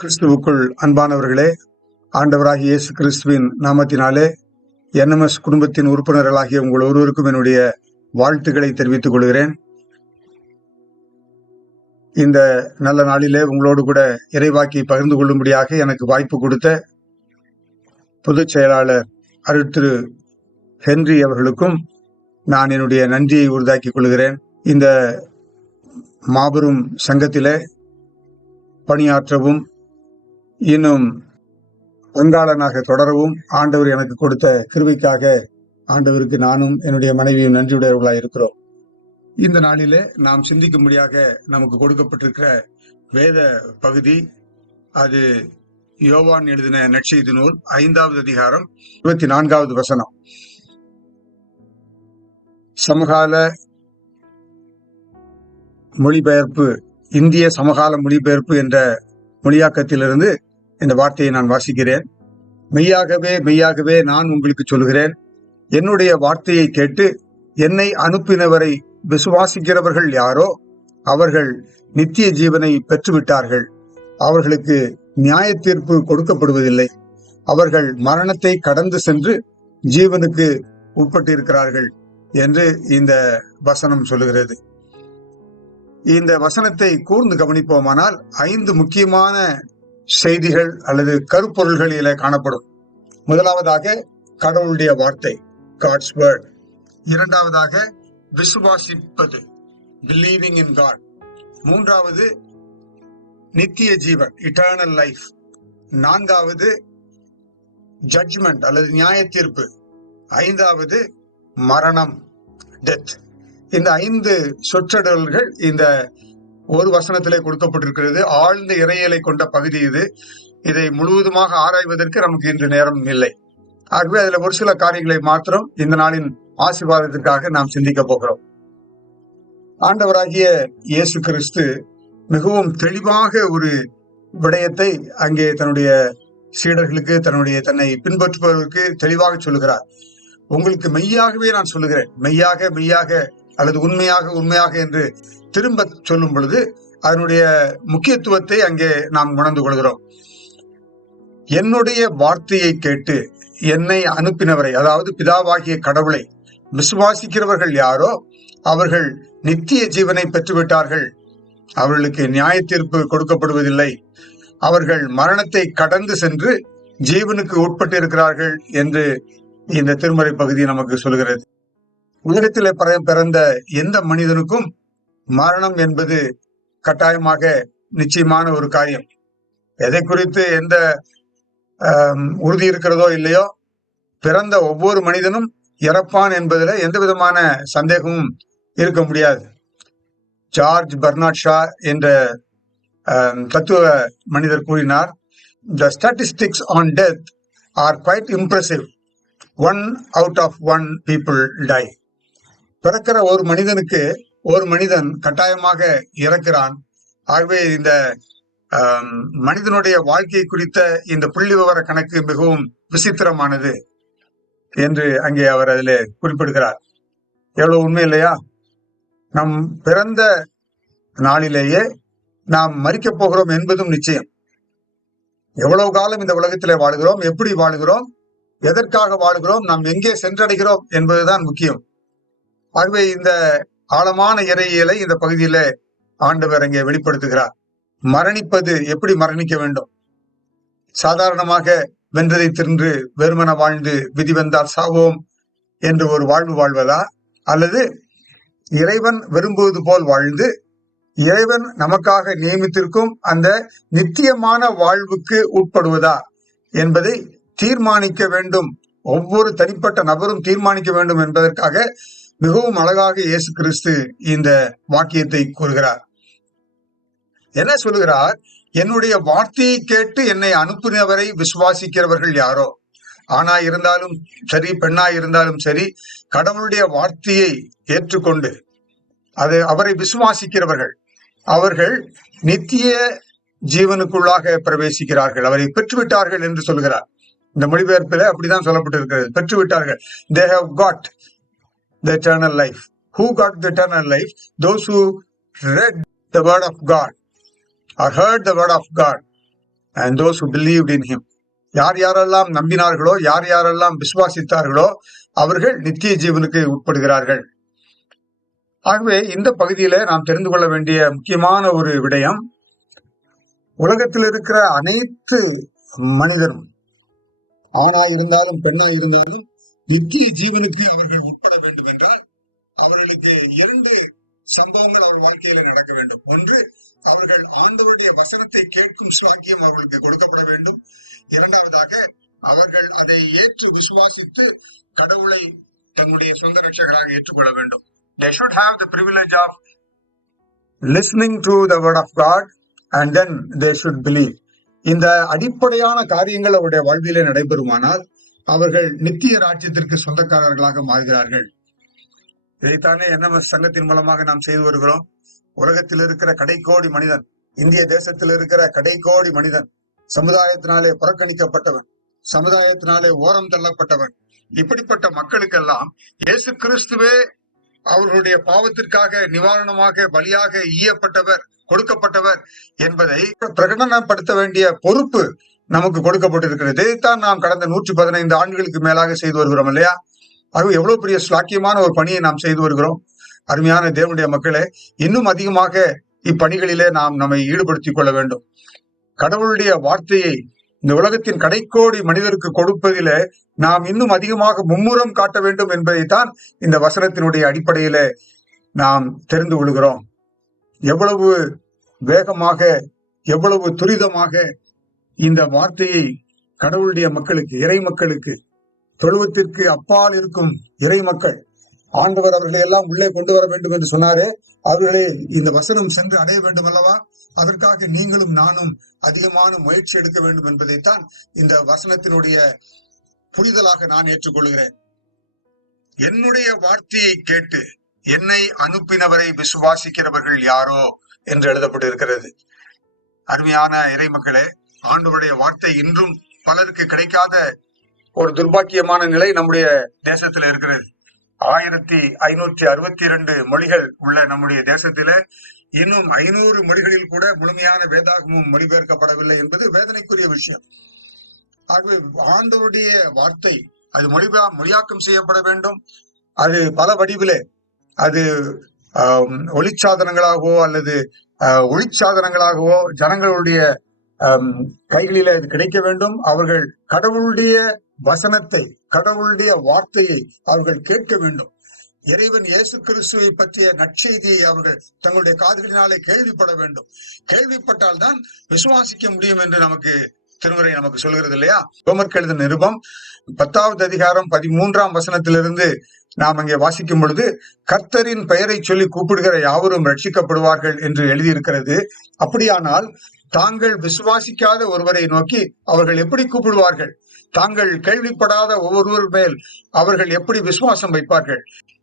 கிறிஸ்துவுக்குள் அன்பானவர்களே, ஆண்டவராகிய இயேசு கிறிஸ்துவின் நாமத்தினாலே NMS குடும்பத்தின் உறுப்பினர்களாகிய உங்கள் ஒருவருக்கும் என்னுடைய வாழ்த்துக்களை தெரிவித்துக் கொள்கிறேன். இந்த நல்ல நாளிலே உங்களோடு கூட இறைவாக்கி பகிர்ந்து கொள்ளும்படியாக எனக்கு வாய்ப்பு கொடுத்த பொதுச் செயலாளர் அருள் திரு ஹென்றி அவர்களுக்கும் நான் என்னுடைய நன்றியை உறுதாக்கிக் கொள்கிறேன். இந்த மாபெரும் சங்கத்திலே பணியாற்றவும் இன்னும் பங்காளனாக தொடரவும் ஆண்டவர் எனக்கு கொடுத்த கிருபைக்காக ஆண்டவருக்கு நானும் என்னுடைய மனைவியும் நன்றியுடையவர்களாக இருக்கிறோம். இந்த நாளிலே நாம் சிந்திக்கும்படியாக நமக்கு கொடுக்கப்பட்டிருக்கிற வேத பகுதி, அது யோவான் எழுதின நற்செய்தி நூல் 5வது அதிகாரம் 24வது வசனம். சமகால மொழிபெயர்ப்பு, இந்திய சமகால மொழிபெயர்ப்பு என்ற மொழியாக்கத்திலிருந்து இந்த வார்த்தையை நான் வாசிக்கிறேன். மெய்யாகவே மெய்யாகவே நான் உங்களுக்கு சொல்கிறேன், என்னுடைய வார்த்தையை கேட்டு என்னை அனுப்பினவரை விசுவாசிக்கிறவர்கள் யாரோ அவர்கள் நித்திய ஜீவனை பெற்றுவிட்டார்கள். அவர்களுக்கு நியாய தீர்ப்பு கொடுக்கப்படுவதில்லை. அவர்கள் மரணத்தை கடந்து சென்று ஜீவனுக்கு உட்பட்டிருக்கிறார்கள் என்று இந்த வசனம் சொல்லுகிறது. இந்த வசனத்தை கூர்ந்து கவனிப்போமானால் 5 முக்கியமான செய்திகள் அல்லது கருப்பொருள்கள் இதில் காணப்படும். முதலாவதாக கடவுளுடைய வார்த்தை, God's word. இரண்டாவதாக விசுவாசிப்பது, believing in God. மூன்றாவது நித்திய ஜீவன், eternal life. நான்காவது judgment அல்லது நியாய தீர்ப்பு. ஐந்தாவது மரணம், death. இந்த 5 சொற்றொடர்கள் இந்த ஒரு வசனத்திலே கொடுக்கப்பட்டிருக்கிறது. ஆழ்ந்த இறையலை கொண்ட பகுதி இது. இதை முழுவதுமாக ஆராய்வதற்கு நமக்கு இன்று நேரம் இல்லை. ஆகவே அதுல ஒரு சில காரியங்களை மாத்திரம் இந்த நாளின் ஆசீர்வாதத்திற்காக நாம் சிந்திக்க போகிறோம். ஆண்டவராகிய இயேசு கிறிஸ்து மிகவும் தெளிவாக ஒரு விடயத்தை அங்கே தன்னுடைய சீடர்களுக்கு, தன்னை பின்பற்றுபவர்களுக்கு தெளிவாக சொல்லுகிறார். உங்களுக்கு மெய்யாகவே நான் சொல்லுகிறேன், மெய்யாக மெய்யாக அல்லது உண்மையாக உண்மையாக என்று திரும்ப சொல்லும் பொழுது அதனுடைய முக்கியத்துவத்தை அங்கே நாம் உணர்ந்து கொள்கிறோம். என்னுடைய வார்த்தையை கேட்டு என்னை அனுப்பினவரை, அதாவது பிதாவாகிய கடவுளை விசுவாசிக்கிறவர்கள் யாரோ அவர்கள் நித்திய ஜீவனை பெற்றுவிட்டார்கள். அவர்களுக்கு நியாய தீர்ப்பு கொடுக்கப்படுவதில்லை. அவர்கள் மரணத்தை கடந்து சென்று ஜீவனுக்கு உட்பட்டு இருக்கிறார்கள் என்று இந்த திருமறை பகுதி நமக்கு சொல்கிறது. உலகத்திலே பிறந்த எந்த மனிதனுக்கும் மரணம் என்பது கட்டாயமாக நிச்சயமான ஒரு காரியம். எதை குறித்து எந்த உறுதி இருக்கிறதோ இல்லையோ, பிறந்த ஒவ்வொரு மனிதனும் இறப்பான் என்பதில் எந்த விதமான சந்தேகமும் இருக்க முடியாது. ஜார்ஜ் பெர்னார்ட் ஷா என்ற தத்துவ மனிதர் கூறினார், "The statistics on death are quite impressive. 1 out of 1 people die." பிறக்கிற ஒரு மனிதனுக்கு ஒரு மனிதன் கட்டாயமாக இறக்கிறான். ஆகவே இந்த மனிதனுடைய வாழ்க்கை குறித்த இந்த புள்ளி விவர கணக்கு மிகவும் விசித்திரமானது என்று அங்கே அவர் அதில் குறிப்பிடுகிறார். எவ்வளவு உண்மை இல்லையா? நம் பிறந்த நாளிலேயே நாம் மரிக்கப் போகிறோம் என்பதும் நிச்சயம். எவ்வளவு காலம் இந்த உலகத்திலே வாழுகிறோம், எப்படி வாழுகிறோம், எதற்காக வாழுகிறோம், நாம் எங்கே சென்றடைகிறோம் என்பதுதான் முக்கியம். ஆகவே இந்த ஆழமான இறையியலை இந்த பகுதியில ஆண்டவர் அங்கே வெளிப்படுத்துகிறார். மரணிப்பது, எப்படி மரணிக்க வேண்டும்? சாதாரணமாக வென்றதை தின்று வெறுமன வாழ்ந்து விதி வந்தால் சாவோம் என்று ஒரு வாழ்வு வாழ்வதா, அல்லது இறைவன் விரும்புவது போல் வாழ்ந்து இறைவன் நமக்காக நியமித்திருக்கும் அந்த நித்தியமான வாழ்வுக்கு உட்படுவதா என்பதை தீர்மானிக்க வேண்டும். ஒவ்வொரு தனிப்பட்ட நபரும் தீர்மானிக்க வேண்டும் என்பதற்காக மிகவும் அழகாக இயேசு கிறிஸ்து இந்த வாக்கியத்தை கூறுகிறார். என்ன சொல்லுகிறார்? என்னுடைய வார்த்தையை கேட்டு என்னை அனுப்பினவரை விசுவாசிக்கிறவர்கள் யாரோ, ஆணா இருந்தாலும் சரி பெண்ணா இருந்தாலும் சரி, கடவுளுடைய வார்த்தையை ஏற்றுக்கொண்டு அவரை விசுவாசிக்கிறவர்கள் அவர்கள் நித்திய ஜீவனுக்குள்ளாக பிரவேசிக்கிறார்கள், அவரை பெற்றுவிட்டார்கள் என்று சொல்கிறார். இந்த மொழிபெயர்ப்பில் அப்படிதான் சொல்லப்பட்டிருக்கிறது, பெற்றுவிட்டார்கள். They have got the eternal life. Who got the eternal life? Those who read the word of God or heard the word of God and those who believed in him. யார் யாரெல்லாம் நம்பினார்களோ, யார் யாரெல்லாம் விசுவாசித்தார்களோ அவர்கள் நித்திய ஜீவனுக்கு உட்படுகிறார்கள். ஆகவே இந்த பகுதியில நாம் தெரிந்து கொள்ள வேண்டிய முக்கியமான ஒரு விடயம், உலகத்தில் இருக்கிற அனைத்து மனிதரும், ஆணாய் இருந்தாலும் பெண்ணாய் இருந்தாலும், நித்திய ஜீவனுக்கு அவர்கள் உட்பட வேண்டும் என்றால் அவர்களுக்கு 2 சம்பவங்கள் அவர் வாழ்க்கையில நடக்க வேண்டும். ஒன்று, அவர்கள் ஆண்டவருடைய வசனத்தை கேட்கும் ஸ்லாக்கியம் அவர்களுக்கு கொடுக்கப்பட வேண்டும். இரண்டாவதாக, அவர்கள் அதை ஏற்று விசுவாசித்து கடவுளை தன்னுடைய சொந்த ரட்சகராக ஏற்றுக்கொள்ள வேண்டும். They should have the privilege of listening to the word of God and then they should believe. இந்த அடிப்படையான காரியங்கள் அவருடைய வாழ்விலே நடைபெறுமானால் அவர்கள் நித்திய ராஜ்யத்திற்கு சொந்தக்காரர்களாக மாறுகிறார்கள். இதைத்தானே என்எம்எஸ் சங்கத்தின் மூலமாக நாம் செய்து வருகிறோம். உலகத்தில் இருக்கிற கடைக்கோடி மனிதன், இந்திய தேசத்தில் இருக்கிற கடைக்கோடி மனிதன், சமுதாயத்தினாலே புறக்கணிக்கப்பட்டவன், சமுதாயத்தினாலே ஓரம் தள்ளப்பட்டவன், இப்படிப்பட்ட மக்களுக்கெல்லாம் இயேசு கிறிஸ்துவே அவர்களுடைய பாவத்திற்காக நிவாரணமாக பலியாக ஈயப்பட்டவர், கொடுக்கப்பட்டவர் என்பதை பிரகடனப்படுத்த வேண்டிய பொறுப்பு நமக்கு கொடுக்கப்பட்டிருக்கிறது. இதைத்தான் நாம் கடந்த 115 ஆண்டுகளுக்கு மேலாக செய்து வருகிறோம் இல்லையா? அது எவ்வளவு பெரிய ஸ்லாக்கியமான ஒரு பணியை நாம் செய்து வருகிறோம். அருமையான தேவனுடைய மக்களே, இன்னும் அதிகமாக இப்பணிகளிலே நாம் நம்மை ஈடுபடுத்திக் கொள்ள வேண்டும். கடவுளுடைய வார்த்தையை இந்த உலகத்தின் கடைக்கோடி மனிதருக்கு கொடுப்பதில நாம் இன்னும் அதிகமாக மும்முரம் காட்ட வேண்டும் என்பதைத்தான் இந்த வசனத்தினுடைய அடிப்படையில நாம் தெரிந்து கொள்கிறோம். எவ்வளவு வேகமாக, எவ்வளவு துரிதமாக இந்த வார்த்தையை கடவுளுடைய மக்களுக்கு, இறை மக்களுக்கு, தொழுவத்திற்கு அப்பால் இருக்கும் இறை மக்கள், ஆண்டவர் அவர்களை எல்லாம் உள்ளே கொண்டு வர வேண்டும் என்று சொன்னாரே, அவர்களே இந்த வசனம் சென்று அடைய வேண்டும் அல்லவா? அதற்காக நீங்களும் நானும் அதிகமான முயற்சி எடுக்க வேண்டும் என்பதைத்தான் இந்த வசனத்தினுடைய புரிதலாக நான் ஏற்றுக்கொள்கிறேன். என்னுடைய வார்த்தையை கேட்டு என்னை அனுப்பினவரை விசுவாசிக்கிறவர்கள் யாரோ என்று எழுதப்பட்டிருக்கிறது. அருமையான இறை மக்களே, ஆண்டவருடைய வார்த்தை இன்றும் பலருக்கு கிடைக்காத ஒரு துர்பாக்கியமான நிலை நம்முடைய தேசத்துல இருக்கிறது. 1562 மொழிகள் உள்ள நம்முடைய தேசத்தில இன்னும் 500 மொழிகளில் கூட முழுமையான வேதாகமும் மொழிபெயர்க்கப்படவில்லை என்பது வேதனைக்குரிய விஷயம். ஆகவே ஆண்டவருடைய வார்த்தை அது மொழியாக்கம் செய்யப்பட வேண்டும். அது பல வடிவிலே, அது ஒளிச்சாதனங்களாகவோ அல்லது ஒளிச்சாதனங்களாகவோ ஜனங்களுடைய கைகளில அது கிடைக்க வேண்டும். அவர்கள் கடவுளுடைய வசனத்தை, கடவுளுடைய வார்த்தையை அவர்கள் கேட்க வேண்டும். இறைவன் இயேசு கிறிஸ்துவை பற்றிய நற்செய்தியை அவர்கள் தங்களுடைய காதுகளினாலே கேள்விப்பட வேண்டும். கேள்விப்பட்டால் தான் விசுவாசிக்க முடியும் என்று நமக்கு திருமுறை நமக்கு சொல்கிறது இல்லையா? ரோமருக்கு எழுதின நிருபம் 10வது அதிகாரம் 13ஆம் வசனத்திலிருந்து நாம் அங்கே வாசிக்கும் பொழுது, கர்த்தரின் பெயரை சொல்லி கூப்பிடுகிற யாவரும் ரட்சிக்கப்படுவார்கள் என்று எழுதியிருக்கிறது. அப்படியானால் தாங்கள் விசுவாசிக்காத ஒருவரை நோக்கி அவர்கள் எப்படி கூப்பிடுவார்கள்? தாங்கள் கேள்விப்படாத ஒவ்வொருவர் மேல் அவர்கள் எப்படி விசுவாசம் வைப்பார்கள்?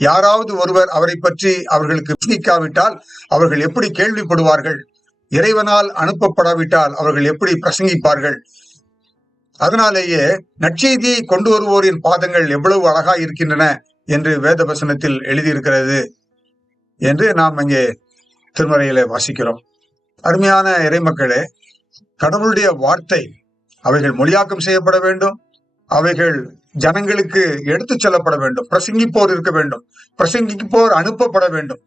யாராவது ஒருவர் அவரை பற்றி அவர்களுக்கு பிரசங்கிக்காவிட்டால் அவர்கள் எப்படி கேள்விப்படுவார்கள்? இறைவனால் அனுப்பப்படாவிட்டால் அவர்கள் எப்படி பிரசங்கிப்பார்கள்? அதனாலேயே நற்செய்தியை கொண்டு வருவோரின் பாதங்கள் எவ்வளவு அழகாய் இருக்கின்றன என்று வேத வசனத்தில் எழுதியிருக்கிறது என்று நாம் அங்கே திருமறையில வாசிக்கிறோம். அருமையான இறைமக்களே, கடவுளுடைய வார்த்தை அவைகள் மொழியாக்கம் செய்யப்பட வேண்டும். அவைகள் ஜனங்களுக்கு எடுத்துச் செல்லப்பட வேண்டும். பிரசங்கிப்போர் இருக்க வேண்டும். பிரசங்கிப்போர் அனுப்பப்பட வேண்டும்.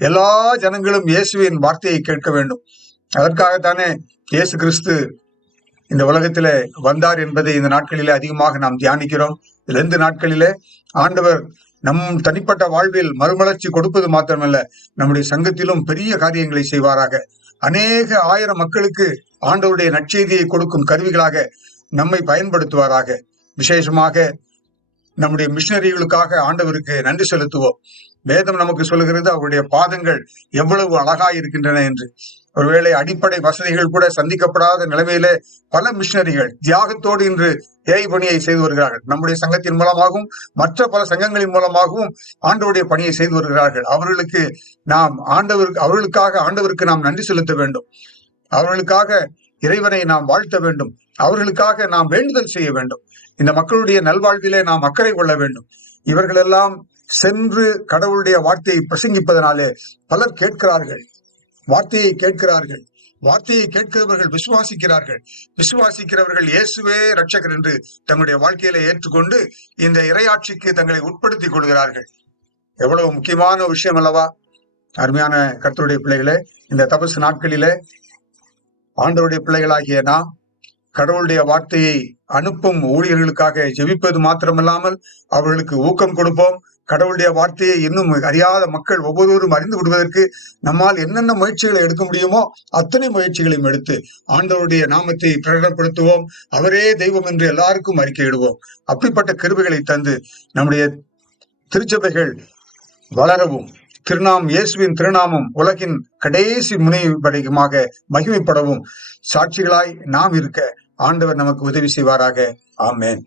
எல்லா ஜனங்களும் இயேசுவின் வார்த்தையை கேட்க வேண்டும். அதற்காகத்தானே இயேசு கிறிஸ்து இந்த உலகத்திலே வந்தார் என்பதை இந்த நாட்களிலே அதிகமாக நாம் தியானிக்கிறோம். இதுல 2 நாட்களிலே ஆண்டவர் நம் தனிப்பட்ட வாழ்வில் மறுமலர்ச்சி கொடுப்பது மாத்திரமல்ல, நம்முடைய சங்கத்திலும் பெரிய காரியங்களை செய்வாராக. அநேக 1000 மக்களுக்கு ஆண்டவருடைய நற்செய்தியை கொடுக்கும் கருவிகளாக நம்மை பயன்படுத்துவாராக. விசேஷமாக நம்முடைய மிஷனரிகளுக்காக ஆண்டவருக்கு நன்றி செலுத்துவோம். வேதம் நமக்கு சொல்லுகிறது அவருடைய பாதங்கள் எவ்வளவு அழகாய் இருக்கின்றன என்று. ஒருவேளை அடிப்படை வசதிகள் கூட சந்திக்கப்படாத நிலைமையிலே பல மிஷனரிகள் தியாகத்தோடு இன்று இறை பணியை செய்து வருகிறார்கள். நம்முடைய சங்கத்தின் மூலமாகவும் மற்ற பல சங்கங்களின் மூலமாகவும் ஆண்டவருடைய பணியை செய்து வருகிறார்கள். அவர்களுக்காக ஆண்டவருக்கு நாம் நன்றி செலுத்த வேண்டும். அவர்களுக்காக இறைவனை நாம் வாழ்த்த வேண்டும். அவர்களுக்காக நாம் வேண்டுதல் செய்ய வேண்டும். இந்த மக்களுடைய நல்வாழ்விலே நாம் அக்கறை கொள்ள வேண்டும். இவர்களெல்லாம் சென்று கடவுளுடைய வார்த்தையை பிரசங்கிப்பதனாலே பலர் கேட்கிறார்கள், வார்த்தையை கேட்கிறார்கள். வார்த்தையை கேட்கிறவர்கள் விசுவாசிக்கிறார்கள். விசுவாசிக்கிறவர்கள் இயேசுவே ரட்சகர் என்று தங்களுடைய வாழ்க்கையில ஏற்றுக்கொண்டு இந்த இறையாட்சிக்கு தங்களை உட்படுத்திக் கொள்கிறார்கள். எவ்வளவு முக்கியமான விஷயம் அல்லவா? அருமையான கர்த்தருடைய பிள்ளைகளே, இந்த தபசு நாட்களிலே ஆண்டவருடைய பிள்ளைகளாகிய நாம் கடவுளுடைய வார்த்தையை அனுப்பும் ஊழியர்களுக்காக ஜெபிப்பது மாத்திரமல்லாமல் அவர்களுக்கு ஊக்கம் கொடுப்போம். கடவுளுடைய வார்த்தையை இன்னும் அறியாத மக்கள் ஒவ்வொருவரும் அறிந்து விடுவதற்கு நம்மால் என்னென்ன முயற்சிகளை எடுக்க முடியுமோ அத்தனை முயற்சிகளையும் எடுத்து ஆண்டவருடைய நாமத்தை பிரகடனப்படுத்துவோம். அவரே தெய்வம் என்று எல்லாருக்கும் அறிக்கையிடுவோம். அப்படிப்பட்ட கிருபைகளை தந்து நம்முடைய திருச்சபைகள் வளரவும், இயேசுவின் திருநாமம் உலகின் கடைசி முனை வரைக்குமாக மகிமைப்படவும் சாட்சிகளாய் நாம் இருக்க ஆண்டவர் நமக்கு உதவி செய்வாராக. ஆமென்.